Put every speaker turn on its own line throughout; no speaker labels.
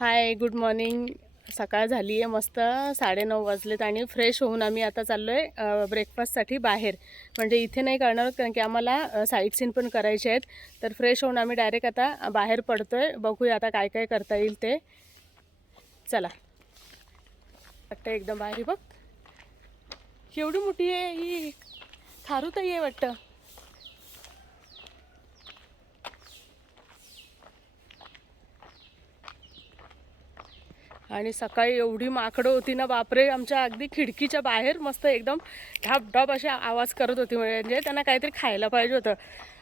Hi good morning. सकाळ झाली आहे मस्त. साडेनऊ वाजलेत आणि फ्रेश होऊन आम्ही आता चाललो आहे ब्रेकफास्टसाठी बाहेर. म्हणजे इथे नाही करणार कारण की आम्हाला साईट सीन पण करायचे आहेत. तर फ्रेश होऊन आम्ही डायरेक्ट आता बाहेर पडतो आहे बघूया आता काय काय करता येईल ते. चला. वाटतं एकदम बाहेर बघ. केवढी मोठी आहे ही. थारू तर आहे वाटतं. आणि सकाळी एवढी माकडं होती ना बापरे आमच्या अगदी खिडकीच्या बाहेर मस्त एकदम ढाप ढाप असे आवाज करत होती. म्हणजे त्यांना काहीतरी खायला पाहिजे होतं.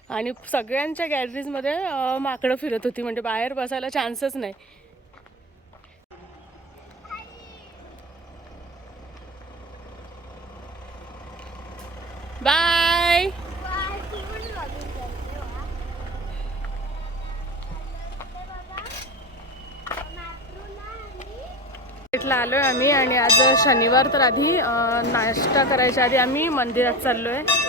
आणि सगळ्यांच्या गॅलरीजमध्ये माकडं फिरत होती. म्हणजे बाहेर बसायला चान्सच नाही. बाय लालो आहे आम्ही आणि आज शनिवार तर आधी नाश्ता करायच्या आधी आम्ही मंदिरात चाललो आहे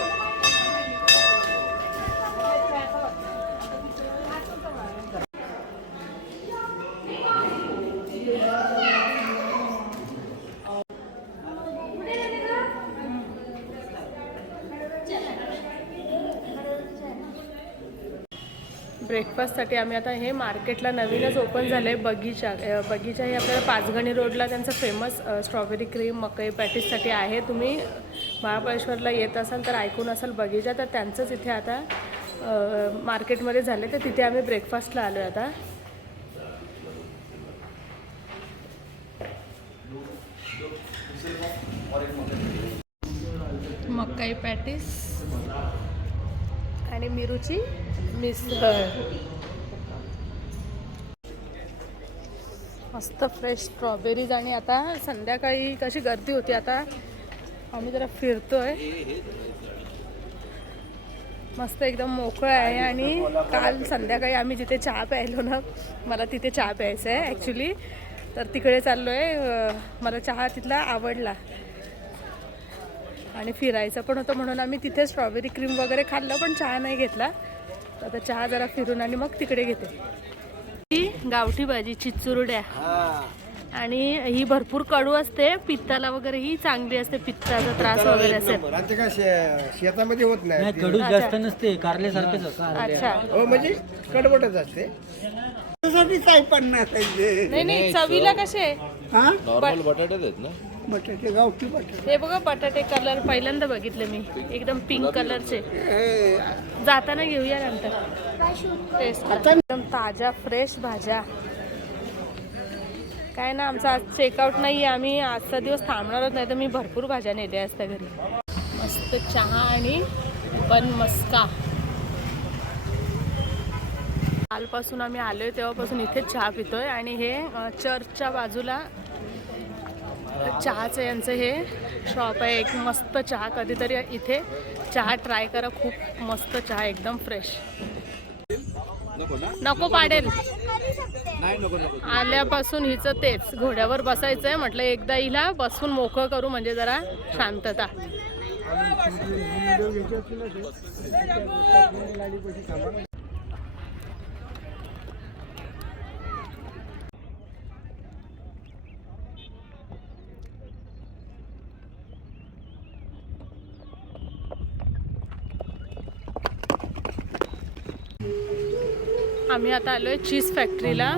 ब्रेकफास्टसाठी आम्ही आता हे मार्केटला नवीनच ओपन झालं आहे बगीचा बगीचा हे आपल्याला पाचगणी रोडला त्यांचं फेमस स्ट्रॉबेरी क्रीम मकई पॅटीससाठी आहे. तुम्ही महाबळेश्वरला येत असाल तर ऐकून असाल बगीचा तर त्यांचंच इथे आता मार्केटमध्ये झालं तर तिथे आम्ही ब्रेकफास्टला आलो आहे आता. मकई पॅटीस आणि मिरूची मिसळ मस्त फ्रेश स्ट्रॉबेरीज आणि आता संध्याकाळी कशी गर्दी होती आता आम्ही जरा फिरतोय. मस्त एकदम मोकळं आहे आणि काल संध्याकाळी आम्ही जिथे चहा प्यायलो ना मला तिथे चहा प्यायचा आहे ॲक्च्युली तर तिकडे चाललो आहे मला चहा तिथला आवडला. आणि फिरायचं पण होतं म्हणून आम्ही तिथे स्ट्रॉबेरी क्रीम वगैरे खाल्लं पण चहा नाही घेतला. तर आता चहा जरा फिरून आणि मग तिकडे घेते. ही गावठी भाजी चिचुरड्या. आणि ही भरपूर कडू असते पित्ताला वगैरे ही चांगली असते पित्ताचा त्रास वगैरे असेल.
आणि ते काय शे- शेतामध्ये होत नाही.
नाही कडू जास्त नसते कारल्यासारखेच असतं.
अच्छा.
हो म्हणजे कडवटच असते.
नाही नाही चवीला कसे
नॉर्मल बटाट्यात आहेत ना.
बटाटे गावठी बटाटे.
हे बघा बटाटे कलर पहिल्यांदा बघितले मी. एकदम पिंक कलरचे जाताना घेऊया नंतर. एकदम ताज्या फ्रेश भाज्या. काय ना आमचा आज चेकआउट नाही आहे आम्ही आजचा दिवस थांबणारच नाही. तर मी भरपूर भाज्या नेल्या असत्या घरी. मस्त चहा आणि बन मस्का. कालपासून आम्ही आलोय तेव्हापासून इथेच चहा पितोय. आणि हे चर्चच्या बाजूला चहाचं यांचं हे शॉप आहे. एक मस्त चहा कधीतरी इथे चहा ट्राय करा. खूप मस्त चहा एकदम फ्रेश नको पाडेल. आल्यापासून हिचं तेच. घोड्यावर बसायचंय. म्हटलं एकदा हिला बसून मोकळं करू म्हणजे जरा शांतता. आम्ही आता आलो आहे चीज फॅक्टरीला.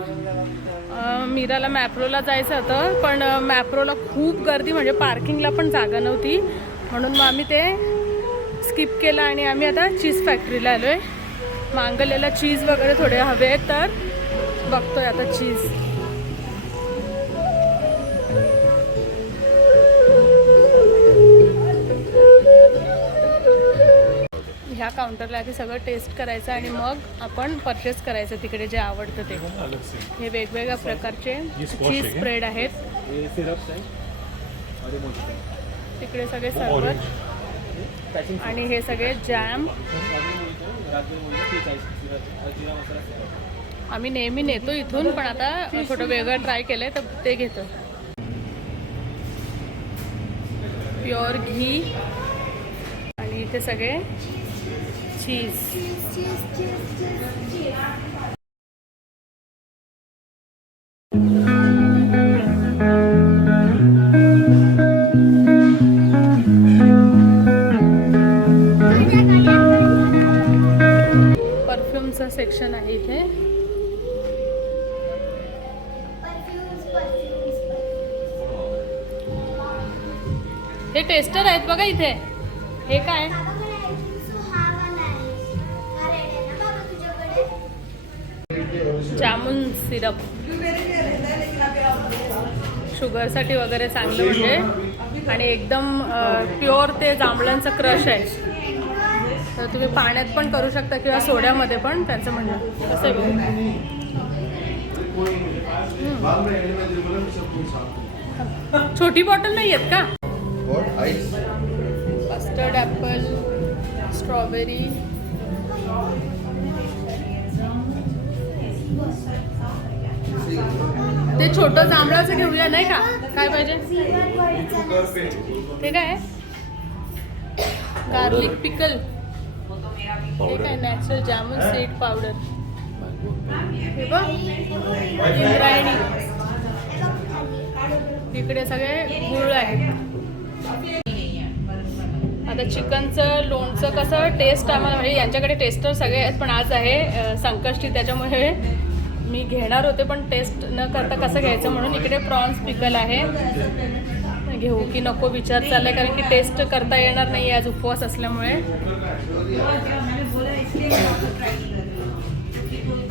मीराला मॅप्रोला जायचं होतं पण मॅप्रोला खूप गर्दी म्हणजे पार्किंगला पण जागा नव्हती. म्हणून मग आम्ही ते स्किप केलं आणि आम्ही आता चीज फॅक्टरीला आलो आहे मांगलेला चीज वगैरे थोडे हवे आहेत तर बघतोय आता चीज. ह्या काउंटरला आधी सगळं टेस्ट करायचं आणि मग आपण परचेस करायचं तिकडे जे आवडतं ते. हे वेगवेगळ्या प्रकारचे चीज स्प्रेड आहेत. तिकडे सगळे सरबत आणि हे सगळे जॅम आम्ही नेहमी नेतो इथून पण आता थोडं वेगळं ट्राय केलंय तर ते घेतो. प्युअर घी. आणि इथे सगळे चीज सेक्शन आहे इथे. हे टेस्टर आहेत बघा इथे. हे काय? जामुन सिरप. शुगरसाठी वगैरे चांगलं म्हणजे. आणि एकदम प्युअर ते जांभळांचं क्रश आहे. तर तुम्ही पाण्यात पण करू शकता किंवा सोड्यामध्ये पण त्यांचं म्हणणं. कसं बघू. छोटी बॉटल नाही आहेत का? कस्टर्ड ॲपल स्ट्रॉबेरी ते छोटं जांभळाचं घेऊया नाही का? काय पाहिजे? ते काय? गार्लिक पिकल हे काय? नॅचरल जामून सीड पावडर हे बघ. इंद्रायणी तिकडे सगळे गुळ आहेत. आता चिकनचं लोणचं कसं टेस्ट आम्हाला म्हणजे यांच्याकडे टेस्टर सगळे आहेत पण आज आहे संकष्टी. त्याच्यामुळे मी घेणार होते पण टेस्ट न करता कसं घ्यायचं म्हणून इकडे प्रॉन्स पिकल आहे. घेऊ की नको विचार चाललाय कारण की टेस्ट करता येणार नाही आज उपवास असल्यामुळे.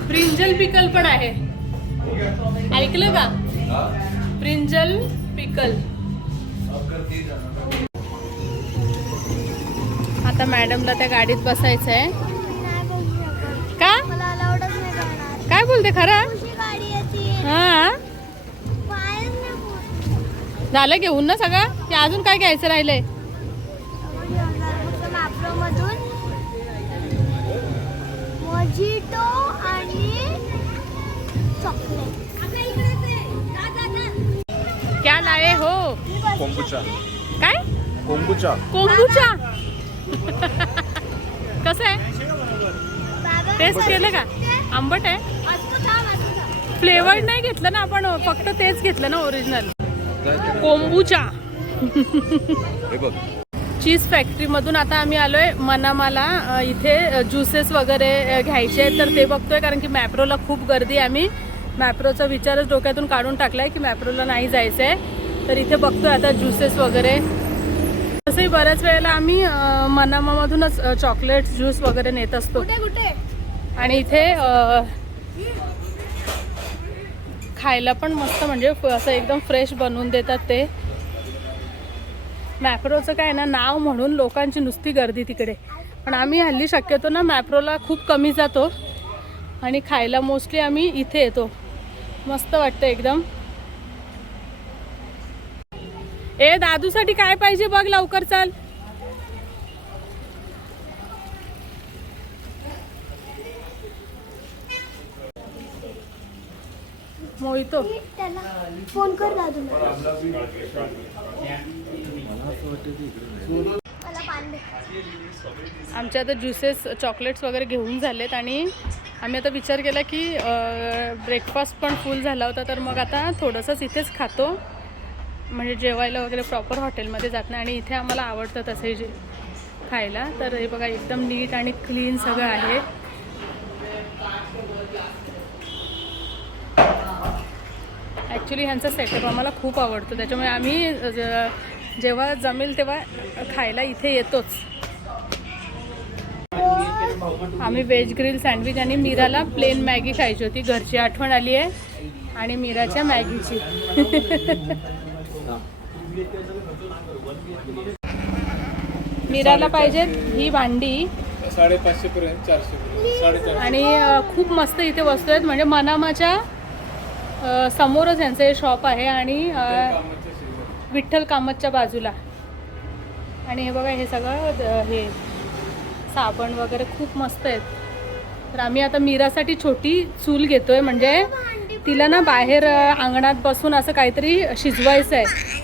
ब्रिंजल पिकल पण आहे. ऐकलं का? ब्रिंजल पिकल आता मॅडमला त्या गाडीत बसायचं आहे का
मला अलाउडच नाही
खरं?
येते
हा?
होत.
झालं घेऊन ना सगळं? की अजून काय घ्यायचं राहिलंय? क्या लाये हो?
कोंबुचा.
काय?
कोंबुचा.
कोंबूचा. कसं आहे? टेस्ट केलं का? आंबट आहे? फ्लेवर्ड नाही घेतलं ना आपण फक्त तेच घेतलं ना ओरिजिनल कोंबूचा चीज फॅक्टरीमधून आता आम्ही आलोय मनामाला. इथे ज्युसेस वगैरे घ्यायचे आहेत तर ते बघतोय कारण की मॅप्रोला खूप गर्दी आहे आम्ही. मॅप्रोचा विचारच डोक्यातून काढून टाकलाय की मॅप्रोला नाही जायचं आहे तर इथे बघतोय आता ज्युसेस वगैरे. तसंही बऱ्याच वेळेला आम्ही मनामामधूनच चॉकलेट ज्यूस वगैरे नेत असतो. आणि इथे खायला पण मस्त म्हणजे असं एकदम फ्रेश बनवून देतात ते. मॅप्रोचं काय ना नाव म्हणून लोकांची नुसती गर्दी तिकडे. पण आम्ही हल्ली शक्यतो ना मॅप्रोला खूप कमी जातो. आणि खायला मोस्टली आम्ही इथे येतो. मस्त वाटतं एकदम. ए दादूसाठी काय पाहिजे बघ लवकर चाल. मोहितो.
फोन कर दादू मला पान दे.
आमचे आता ज्युसेस चॉकलेट्स वगैरे घेऊन झालेत आणि आम्ही आता विचार केला की ब्रेकफास्ट पण फुल झाला होता तर मग आता थोडंसंच इथेच खातो. म्हणजे जेवायला वगैरे प्रॉपर हॉटेलमध्ये जात नाही आणि इथे आम्हाला आवडतं तसे जे खायला. तर हे बघा एकदम नीट आणि क्लीन सगळं आहे. ॲक्च्युली ह्यांचा सेटअप आम्हाला खूप आवडतो. त्याच्यामुळे आम्ही जेव्हा जमेल तेव्हा खायला इथे येतोच. आम्ही व्हेज ग्रिल सँडविच आणि मीराला प्लेन मॅगी खायची होती. घरची आठवण आली आहे. आणि मीराच्या मॅगीची. मीराला पाहिजेत ही भांडी.
साडेपाचशे पर्यंत चारशे
आणि खूप मस्त इथे वस्तू आहेत. म्हणजे मनामाच्या समोरच यांचं हे शॉप आहे आणि विठ्ठल कामतच्या बाजूला. आणि हे बघा हे सगळं हे साबण वगैरे खूप मस्त आहेत. तर आम्ही आता मीरासाठी छोटी चूल घेतोय म्हणजे तिला ना बाहेर अंगणात बसून असं काहीतरी शिजवायचं आहे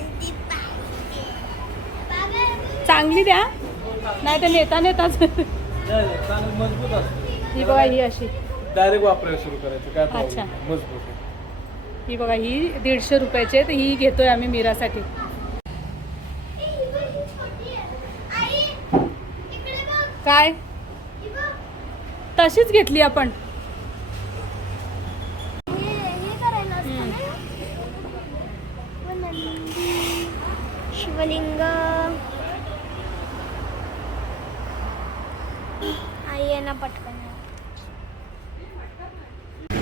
चांगली द्या. नाही तर नेता नेताच.
मजबूत असते.
ही बघा ही अशी.
डायरेक्ट वापरायला सुरू करायचं काय
अच्छा.
मजबूत आहे.
ही बघा ही दीडशे रुपयाची आहे तर ही घेतोय आम्ही मीरासाठी. काय? तशीच घेतली आपण.
शिवलिंग. आई यांना पटक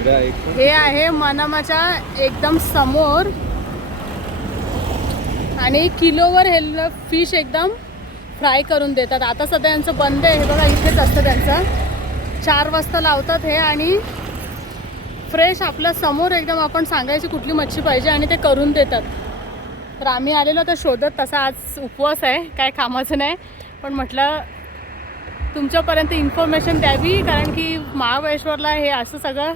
हे आहे मनमाच्या एकदम समोर. आणि किलोवर हे फिश एकदम फ्राय करून देतात. आता सध्या यांचं बंद आहे. हे बघा इथेच असतं त्यांचं. चार वाजता लावतात हे आणि फ्रेश आपल्यासमोर एकदम आपण सांगायची कुठली मच्छी पाहिजे आणि ते करून देतात. तर आम्ही आलेलो तर शोधत तसा आज उपवास आहे. काय कामाचं नाही. पण म्हटलं तुमच्यापर्यंत इन्फॉर्मेशन द्यावी कारण की महाबळेश्वरला हे असं सगळं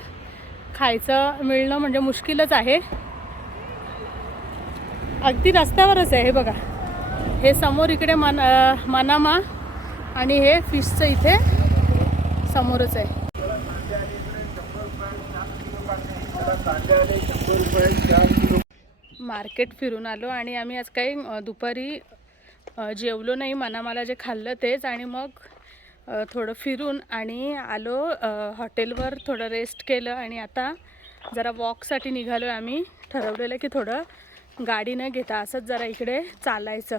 खायचं मिळणं म्हणजे मुश्किलच आहे. अगदी रस्त्यावरच आहे हे बघा. हे समोर इकडे मन मनामा आणि हे फिशचं इथे समोरच आहे. मार्केट फिरून आलो आणि आम्ही आज काही दुपारी जेवलो नाही. मनामाला जे खाल्लं तेच आणि मग थोडं फिरून आणि आलो हॉटेलवर थोडं रेस्ट केलं आणि आता जरा वॉकसाठी निघालो आहे आम्ही. ठरवलेलं की थोडं गाडी न घेता असंच जरा इकडे चालायचं.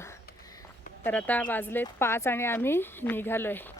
तर आता वाजलेत पाच आणि आम्ही निघालो आहे